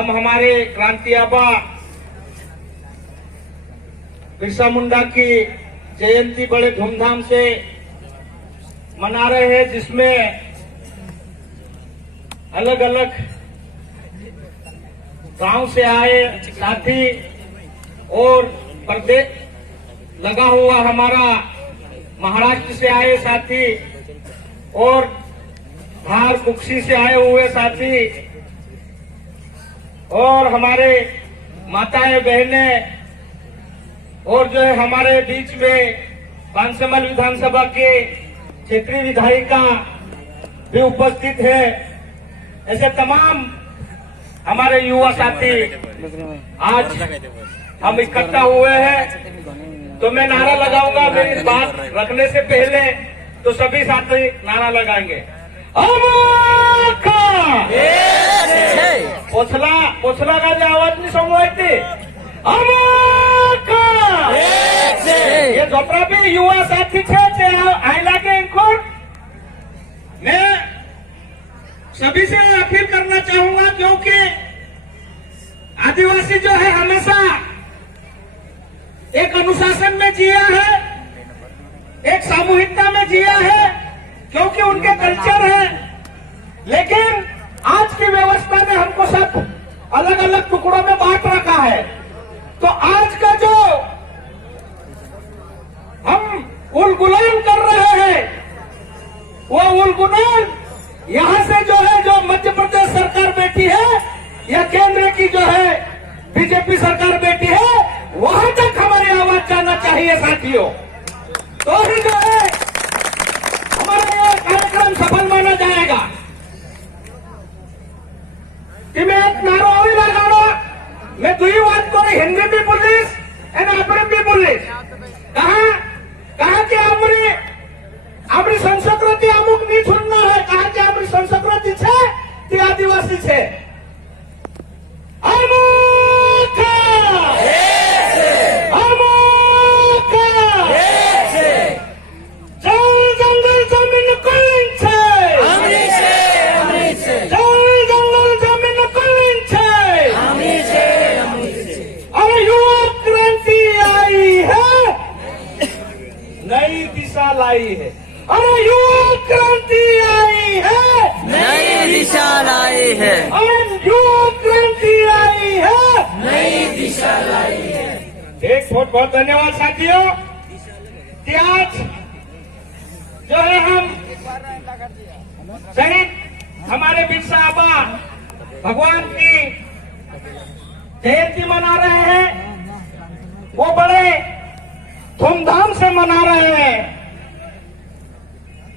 हम हमारे क्रांति आबा बिरसा मुंडा की जयंती बड़े धूमधाम से मना रहे हैं, जिसमें अलग अलग गांव से आए साथी और प्रदेश लगा हुआ हमारा महाराष्ट्र से आए साथी और धार कुक्षी से आए हुए साथी और हमारे माताएं बहनें और जो है हमारे बीच में बांसमल विधानसभा के क्षेत्रीय विधायिका भी उपस्थित है। ऐसे तमाम हमारे युवा साथी आज हम इकट्ठा हुए हैं, तो मैं नारा लगाऊंगा। मेरी बात रखने से पहले तो सभी साथी नारा लगाएंगे। पोचला का जो आवाज नहीं समझते ये जोतरा भी युवा साथी छे आई लागे इनको मैं सभी से अपील करना चाहूंगा, क्योंकि आदिवासी जो है हमेशा एक अनुशासन में जिया है, एक सामूहिकता में जिया है, क्योंकि उनके कल्चर है। लेकिन आज की व्यवस्था ने हमको सब अलग अलग टुकड़ों में बांट रखा है। तो आज का जो हम उलगुलान कर रहे हैं, वो उलगुलान यहां से जो है जो मध्य प्रदेश सरकार बैठी है या केंद्र की जो है बीजेपी सरकार बैठी है, वहां तक हमारी आवाज जाना चाहिए साथियों। तो ही जो है हमारा यह कार्यक्रम सफल माना जाएगा। कि मैं एक नारो और लगाना, मैं दो ही बात को हिंदी भी बोलीस एंड अपने भी बोलीस। कहा कि हमारी संस्कृति अमुक नहीं सुनना है, कहा कि हमारी संस्कृति छे ते आदिवासी छे। नई दिशा लाई है, अरे युवा क्रांति आई है, नई दिशा लाई है, युवा क्रांति आई है, नई दिशा लाई है। एक बहुत बहुत धन्यवाद साथियों। कि आज जो है हम शहीद हमारे बिरसा आबा भगवान की जयंती मना रहे हैं, वो बड़े धूमधाम से मना रहे हैं,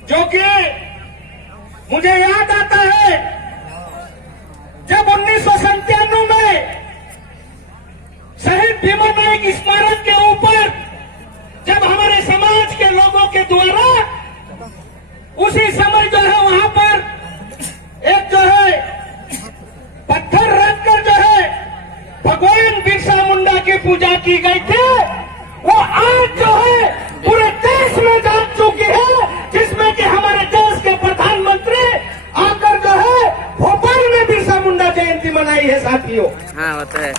जो कि मुझे याद आता है जब 1997 में शहीद भीमा नायक स्मारक के ऊपर जब हमारे समाज के लोगों के द्वारा उसी समय जो है वहां पर एक जो है पत्थर रखकर जो है भगवान बिरसा मुंडा की पूजा की गई थी, वो आज जो है पूरे देश में जाग चुकी है, जिसमें कि हमारे देश के प्रधानमंत्री आकर जो है भोपाल में बिरसा मुंडा जयंती मनाई है साथियों। हाँ होता है,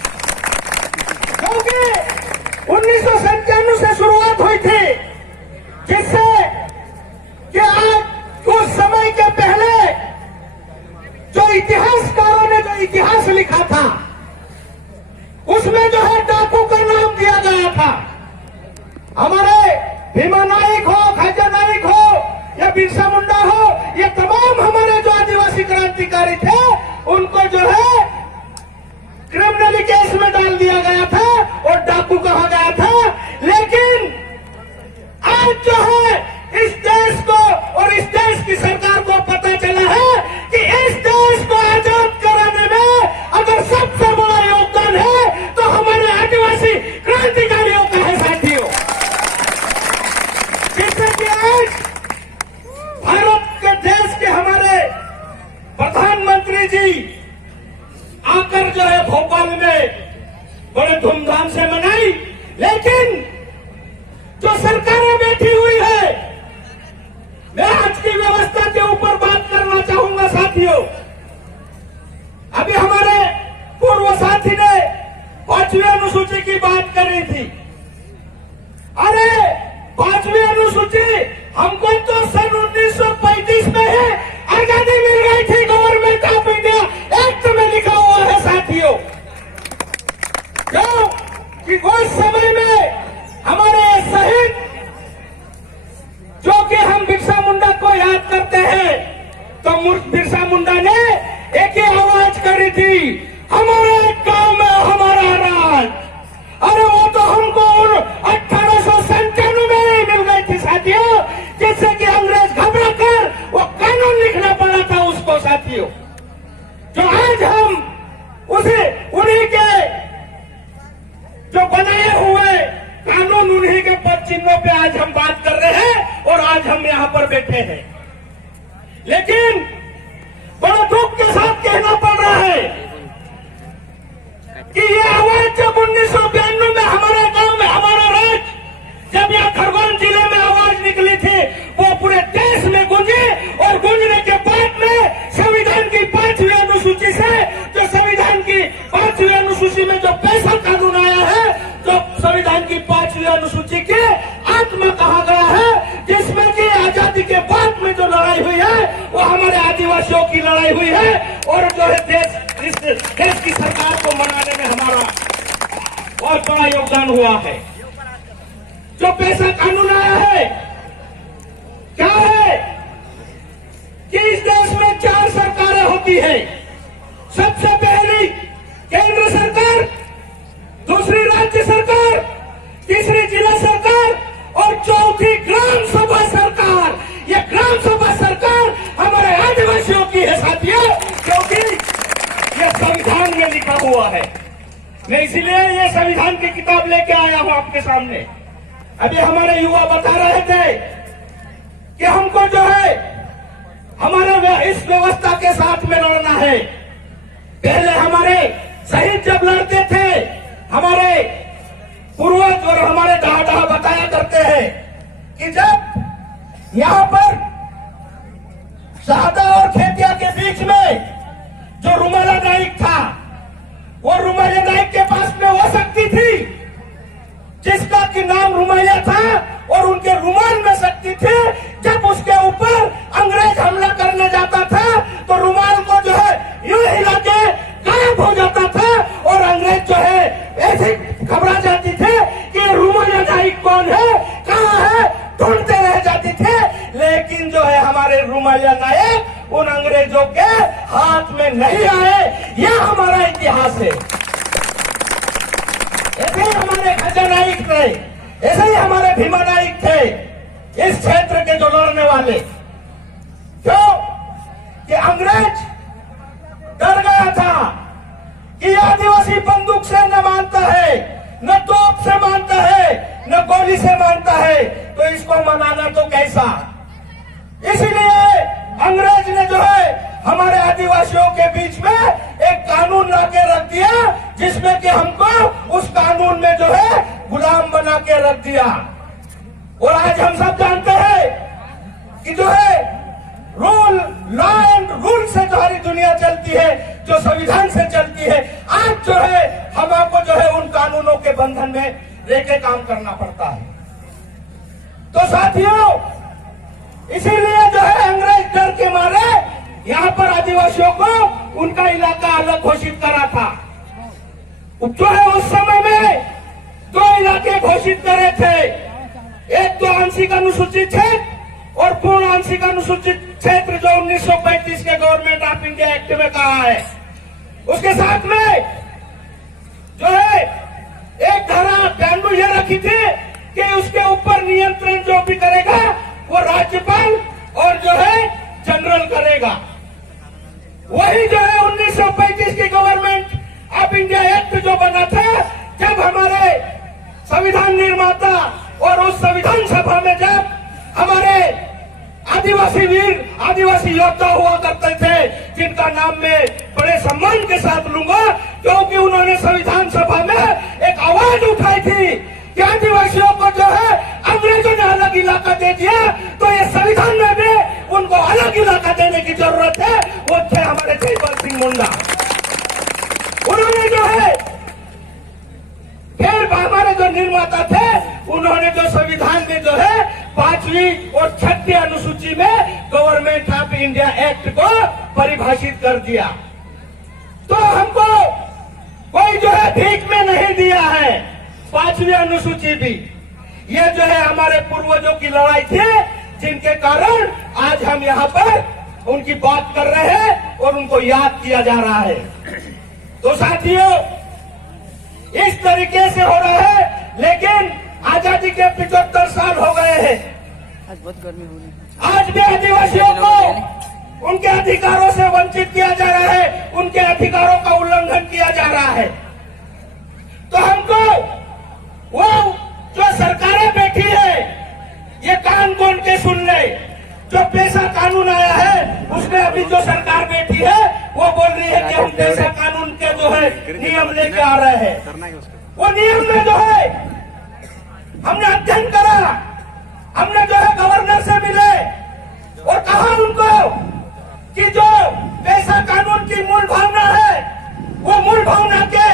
क्योंकि 1997 से शुरुआत हुई थी, जिससे कि आज कुछ समय के पहले जो इतिहासकारों ने जो इतिहास लिखा था, उसमें जो है डाकू का नाम दिया गया था। हमारे भीमा नायक हो, खाजा नायक हो या बिरसा मुंडा हो, ये तमाम हमारे जो आदिवासी क्रांतिकारी थे, उनको जो है क्रिमिनल केस में डाल दिया गया था और डाकू कहा गया था। लेकिन आज जो है इस देश को और इस देश की सरकार को पता चला है कि इस देश को आजाद कराने में अगर सबसे बड़ा योगदान है तो हमारे आदिवासी क्रांतिकारियों का है साथियों। जिससे कि आज भारत के देश के हमारे प्रधानमंत्री जी आकर जो है भोपाल में बड़े धूमधाम से मनाई, चिन्हों पे आज हम बात कर रहे हैं और आज हम यहाँ पर बैठे हैं। लेकिन बड़ा दुख के साथ कहना पड़ रहा है कि ये आवाज जब 1992 में हमारे गांव में, हमारा राज्य, जब यहाँ खरगोन जिले में आवाज निकली थी, वो पूरे देश में गूंजी और गूंजने के बाद में संविधान की 5वीं अनुसूची से, जो संविधान की 5वीं अनुसूची में जो 65 कानून आया है, जो संविधान की 5वीं अनुसूची के आत्मा कहा गया है, जिसमें कि आजादी के बाद में जो लड़ाई हुई है वो हमारे आदिवासियों की लड़ाई हुई है और जो है इस देश की सरकार को मनाने में हमारा बहुत बड़ा योगदान हुआ है। जो 65 कानून आया है क्या है कि इस देश में 4 सरकारें होती है। सबसे पहली केंद्र सरकार, दूसरी राज्य सरकार, तीसरी जिला सरकार और चौथी ग्राम सभा सरकार। ये ग्राम सभा सरकार हमारे आदिवासियों की है साथियों, क्योंकि ये संविधान में लिखा हुआ है। मैं इसीलिए ये संविधान की किताब लेके आया हूं आपके सामने। अभी हमारे युवा बता रहे थे कि हमको जो है हमारे इस व्यवस्था के साथ में लड़ना है। पहले हमारे शहीद जब लड़ते थे, हमारे पूर्वज और हमारे दादा बताया करते हैं कि जब यहाँ पर शाहदा और खेतिया के बीच में जो रुमाला नाइक था, वो रुमाला नाइक के पास में वो शक्ति थी जिसका कि नाम रुमालिया था और उनके रुमाल में शक्ति थी। जब उसके ऊपर अंग्रेज हमला करने जाता था तो रुमाल को जो है यूं हिला के गायब हो जाता था और अंग्रेज जो है ऐसे घबरा जाती थे कि रुमालिया नाइक कौन है, कहाँ है, ढूंढते रह जाते थे। लेकिन जो है हमारे रुमालिया नायक उन अंग्रेजों के हाथ में नहीं आए। यह हमारा इतिहास है। ऐसे ही हमारे खजा नाइक थे, ऐसे ही हमारे भीमा नाइक थे, इस क्षेत्र के जो लड़ने वाले। क्यों कि अंग्रेज डर गया था कि आदिवासी बंदूक से न मानता है, न तोप से मानता है, न गोली से मानता है, तो इसको मनाना तो कैसा। इसीलिए अंग्रेज ने जो है हमारे आदिवासियों के बीच में एक कानून ला के रख दिया, जिसमें कि हमको उस कानून में जो है गुलाम बना के रख दिया। और आज हम सब जानते हैं कि जो है रूल, लॉ एंड रूल से जो हमारी दुनिया चलती है, जो संविधान से चलती है। आज जो है हमको जो है उन कानूनों के बंधन में रहकर काम करना पड़ता है। तो साथियों, इसीलिए जो है अंग्रेज डर के मारे यहाँ पर आदिवासियों को उनका इलाका अलग घोषित करा था। जो है उस समय में 2 इलाके घोषित करे थे, एक तो आंशिक अनुसूचित क्षेत्र और पूर्ण आंशिक अनुसूचित क्षेत्र, जो 1935 के गवर्नमेंट ऑफ इंडिया एक्ट में कहा है। उसके साथ में जो है एक धारा 92 ये रखी थी कि उसके ऊपर नियंत्रण जो भी करेगा वो राज्यपाल और जो है जनरल करेगा। वही जो है 1935 की गवर्नमेंट ऑफ इंडिया एक्ट जो बना था, जब हमारे संविधान निर्माता और उस संविधान सभा में जब हमारे आदिवासी वीर, आदिवासी योद्धा हुआ करते थे, जिनका नाम मैं बड़े सम्मान के साथ लूंगा, क्योंकि उन्होंने संविधान सभा में एक आवाज उठाई थी कि आदिवासियों को जो है अंग्रेजों ने अलग इलाका दे दिया, तो ये संविधान में भी उनको अलग इलाका देने की जरूरत है। वो थे हमारे जयपाल सिंह मुंडा। उन्होंने जो है फिर हमारे जो निर्माता थे, उन्होंने जो संविधान में जो है 5वीं और 6वीं अनुसूची में गवर्नमेंट ऑफ इंडिया एक्ट को परिभाषित कर दिया। तो हमको कोई जो है भीख में नहीं दिया है 5वीं अनुसूची भी। ये जो है हमारे पूर्वजों की लड़ाई थी, जिनके कारण आज हम यहाँ पर उनकी बात कर रहे हैं और उनको याद किया जा रहा है। तो साथियों, इस तरीके से हो रहा है, लेकिन आजादी के 75 साल हो गए हैं। आज बहुत गर्मी हो रही है। आज भी आदिवासियों को उनके अधिकारों से वंचित किया जा रहा है, उनके अधिकारों का उल्लंघन किया जा रहा है। तो हमको वो जो सरकारें बैठी है सुन ले, जो पैसा कानून आया है उसमें अभी जो सरकार बैठी है वो बोल रही है कि हम पैसा कानून के जो है नियम लेके आ रहे हैं। वो नियम में जो है हमने अध्ययन करा, हमने जो है गवर्नर से मिले और कहा उनको कि जो पैसा कानून की मूल भावना है वो मूल भावना के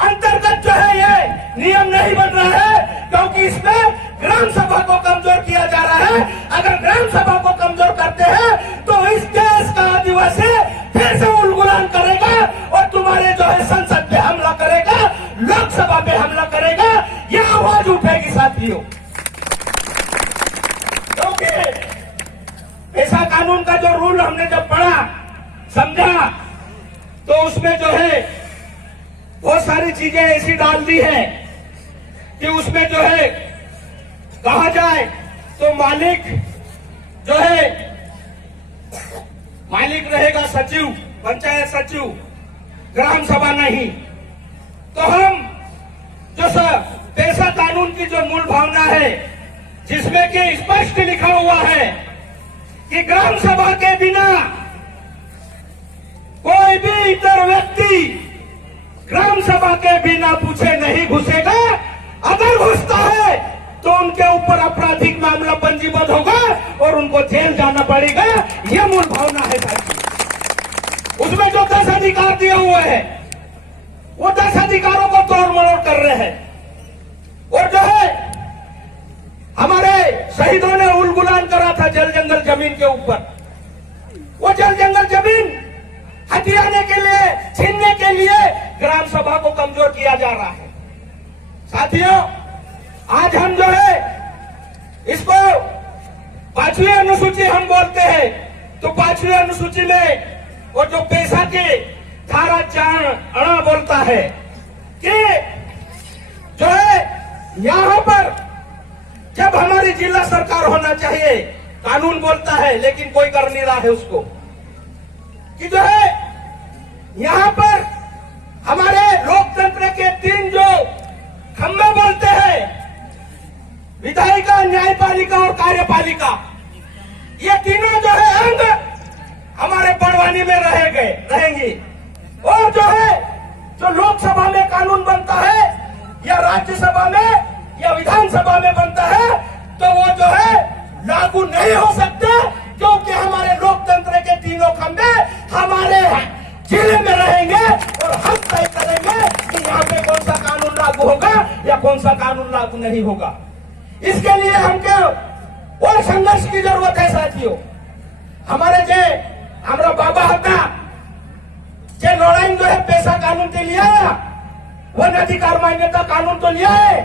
अंतर्गत जो है ये नियम नहीं बन रहा है, क्योंकि इसमें ग्राम सभा को कमजोर किया जा रहा है। अगर ग्राम सभा को कमजोर करते हैं तो इस देश का आदिवासी फिर से उलगुलान करेगा और तुम्हारे जो है संसद पे हमला करेगा, लोकसभा पे हमला करेगा, यह आवाज उठेगी साथियों। क्योंकि पैसा कानून का जो रूल हमने जब पढ़ा समझा तो उसमें जो है बहुत सारी चीजें ऐसी डाल दी है कि उसमें जो है कहा जाए तो मालिक जो है मालिक रहेगा सचिव, पंचायत सचिव, ग्राम सभा नहीं। तो हम जो पैसा कानून की जो मूल भावना है जिसमें कि स्पष्ट लिखा हुआ है कि ग्राम सभा के बिना कोई भी इतर व्यक्ति ग्राम सभा के बिना पूछे नहीं घुसेगा। अगर घुसता है तो उनके ऊपर आपराधिक मामला पंजीबद्ध होगा और उनको जेल जाना पड़ेगा। यह मूल भावना है साथी। उसमें जो 10 अधिकार दिए हुए हैं वो 10 अधिकारों को तोड़ मरोड़ कर रहे हैं। और जो है हमारे शहीदों ने उलगुलान करा था जल जंगल जमीन के ऊपर, वो जल जंगल जमीन हथियाने के लिए, छीनने के लिए ग्राम सभा को कमजोर किया जा रहा है। साथियों, आज हम जो है इसको 5वीं अनुसूची हम बोलते हैं, तो 5वीं अनुसूची में वो जो पैसा की धारा 4 बोलता है कि जो है यहां पर जब हमारी जिला सरकार होना चाहिए, कानून बोलता है लेकिन कोई कर नहीं रहा है उसको, कि जो है यहां पर हमारे लोकतंत्र के 3 जो खंभे बोलते हैं, विधायिका, न्यायपालिका और कार्यपालिका, ये तीनों जो है अंग हमारे बड़वानी में रहेंगी। और जो है जो लोकसभा में कानून बनता है या राज्यसभा में या विधानसभा में बनता है तो वो जो है लागू नहीं हो सकते, क्योंकि हमारे लोकतंत्र के तीनों खंभे हमारे जिले में रहेंगे और हम तय करेंगे कि यहाँ पे कौन सा कानून लागू होगा या कौन सा कानून लागू नहीं होगा। इसके लिए हमको और संघर्ष की जरूरत है साथियों। हमारे जे हमारा बाबा हता जे लड़ाई जो है पैसा कानून के लिए आया, वन अधिकार मान्यता कानून तो लिया है,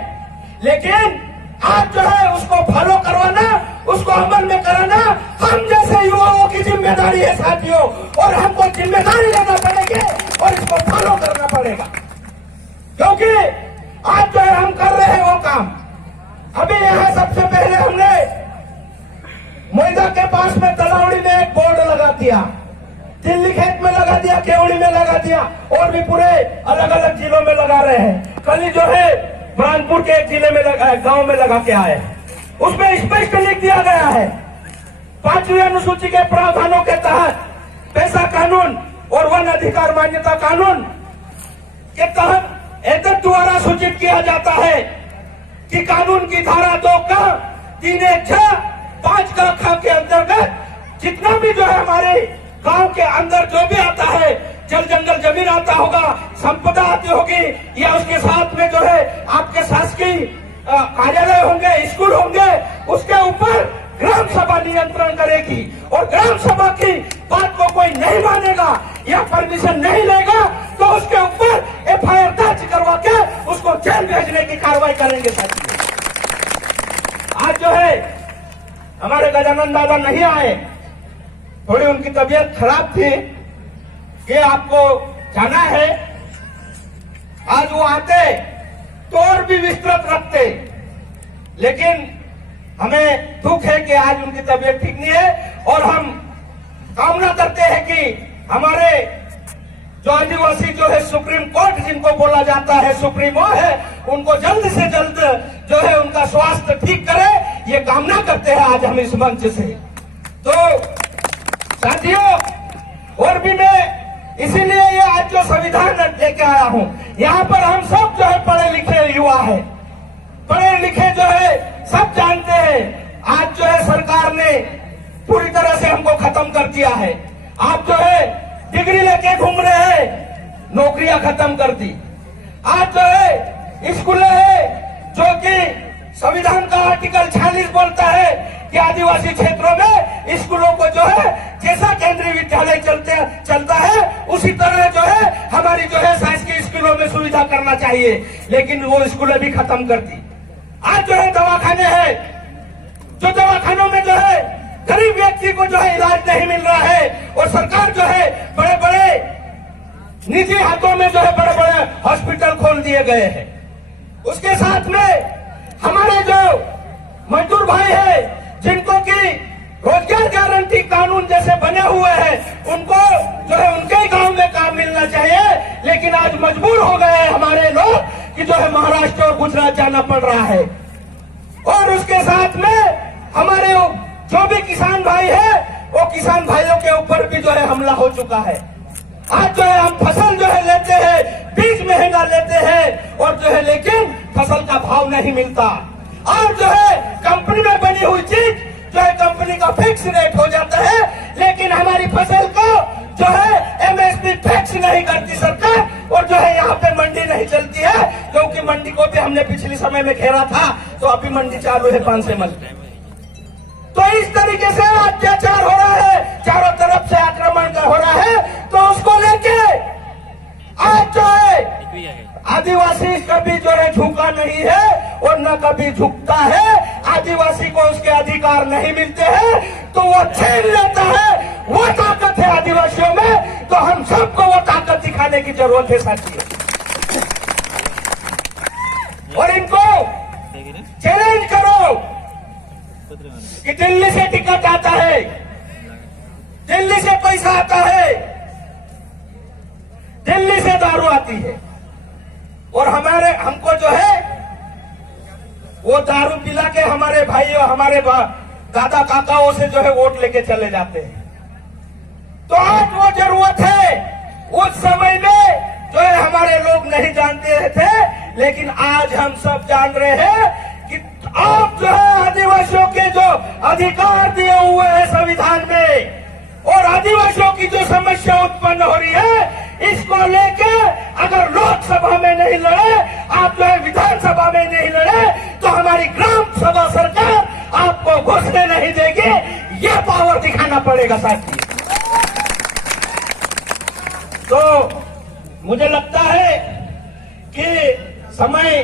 लेकिन आज जो है उसको फॉलो करवाना, उसको अमल में कराना हम जैसे युवाओं की जिम्मेदारी है साथियों। और हमको जिम्मेदारी लेना पड़ेगी और इसको फॉलो करना पड़ेगा, क्योंकि आज जो है हम कर रहे हैं वो काम। अभी यहाँ सबसे पहले हमने मोइदा के पास में तलावड़ी में एक बोर्ड लगा दिया, दिल्ली खेत में लगा दिया, केवड़ी में लगा दिया, और भी पूरे अलग अलग जिलों में लगा रहे हैं। कल ही जो है बुरहानपुर के एक जिले में गांव में लगा के आए, उसमें स्पष्ट लिख दिया गया है 5वीं अनुसूची के प्रावधानों के तहत पैसा कानून और वन अधिकार मान्यता कानून के तहत एतद द्वारा सूचित किया जाता है कि कानून की धारा 2 का 3(1)(6) 5 का ख के अंतर्गत जितना भी जो है हमारे गांव के अंदर जो भी आता है, जल जंगल जमीन आता होगा, संपदा आती होगी, या उसके साथ में जो है आपके शासकीय कार्यालय होंगे, स्कूल होंगे, उसके ऊपर ग्राम सभा नियंत्रण करेगी। और ग्राम सभा की बात को कोई नहीं मानेगा या परमिशन नहीं लेगा तो उसके ऊपर FIR दर्ज करवा के उसको जेल भेजने की कार्रवाई करेंगे साथियों। आज जो है हमारे गजानन दादा नहीं आए, थोड़ी उनकी तबीयत खराब थी, ये आपको जाना है। आज वो आते तो और भी विस्तृत रखते, लेकिन हमें दुख है कि आज उनकी तबीयत ठीक नहीं है। और हम कामना करते हैं कि हमारे जो आदिवासी जो है सुप्रीम कोर्ट जिनको बोला जाता है सुप्रीमो है, उनको जल्द से जल्द जो है उनका स्वास्थ्य ठीक करे। ये कामना करते हैं आज हम इस मंच से। तो साथियों, और भी मैं इसीलिए ये आज जो संविधान लेके आया हूं, यहाँ पर हम सब जो है पढ़े लिखे युवा है, पढ़े लिखे जो है सब जानते हैं आज जो है सरकार ने पूरी तरह से हमको खत्म कर दिया है। आप जो है डिग्री लेके घूम रहे हैं, नौकरियां खत्म कर दी। आज जो है स्कूलें है जो कि संविधान का आर्टिकल 46 बोलता है कि आदिवासी क्षेत्रों में स्कूलों को जो है जैसा केंद्रीय विद्यालय चलता है उसी तरह जो है हमारी जो है शासकीय स्कूलों में सुविधा करना चाहिए, लेकिन वो स्कूलें भी खत्म कर दी। आज जो है दवाखाने हैं, जो दवाखानों में जो है गरीब व्यक्ति को जो है इलाज नहीं मिल रहा है, और सरकार जो है बड़े बड़े निजी हाथों में जो है बड़े बड़े हॉस्पिटल खोल दिए गए हैं। उसके साथ में हमारे जो मजदूर भाई है जिनको कि रोजगार गारंटी कानून जैसे बने हुए हैं, उनको जो है उनके गांव में काम मिलना चाहिए, लेकिन आज मजबूर हो गए हैं हमारे लोग कि जो है महाराष्ट्र और गुजरात जाना पड़ रहा है। और उसके साथ में हमारे जो भी किसान भाई है, वो किसान भाइयों के ऊपर भी जो है हमला हो चुका है। आज जो है हम फसल जो है लेते हैं, बीज महंगा लेते हैं, और जो है लेकिन फसल का भाव नहीं मिलता। और जो है कंपनी में बनी हुई चीज जो है कंपनी का फिक्स रेट हो जाता है, लेकिन हमारी फसल को जो है एमएसपी फिक्स नहीं करती सरकार, और जो है यहाँ पे मंडी नहीं चलती है, क्योंकि मंडी को भी हमने पिछले समय में घेरा था, तो अभी मंडी चालू है 5 से मल। तो इस तरीके से अत्याचार हो रहा है, चारों तरफ से आक्रमण हो रहा है, तो उसको लेके आज जो है आदिवासी कभी जो है झुका नहीं है और न कभी झुकता है। आदिवासी को उसके अधिकार नहीं मिलते हैं तो वो छीन लेता है, वो ताकत है आदिवासियों में, तो हम सबको वो ताकत दिखाने की जरूरत है साथियों। और इनको चैलेंज करो कि दिल्ली से टिकट आता है, दिल्ली से पैसा आता है, दिल्ली से दारू आती है, और हमको जो है वो दारू पिला के हमारे भाइयों हमारे दादा काकाओं से जो है वोट लेके चले जाते हैं। तो आज वो जरूरत है, उस समय में जो है हमारे लोग नहीं जानते थे, लेकिन आज हम सब जान रहे हैं कि आप जो है आदिवासियों के जो अधिकार दिए हुए हैं संविधान में, और आदिवासियों की जो समस्या उत्पन्न हो रही है, इसको लेके अगर लोकसभा में नहीं लड़े, आप जो है विधानसभा में नहीं लड़े, तो हमारी ग्राम सभा सरकार आपको घुसने नहीं देगी। ये पावर दिखाना पड़ेगा साथी। तो मुझे लगता है कि समय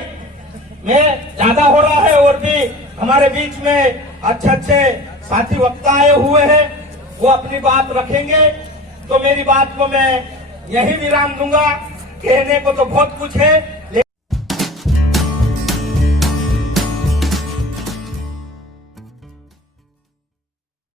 में ज्यादा हो रहा है, और भी हमारे बीच में अच्छे साथी वक्ता आए हुए हैं, वो अपनी बात रखेंगे। तो मेरी बात को मैं यही विराम दूंगा। कहने को तो बहुत कुछ है।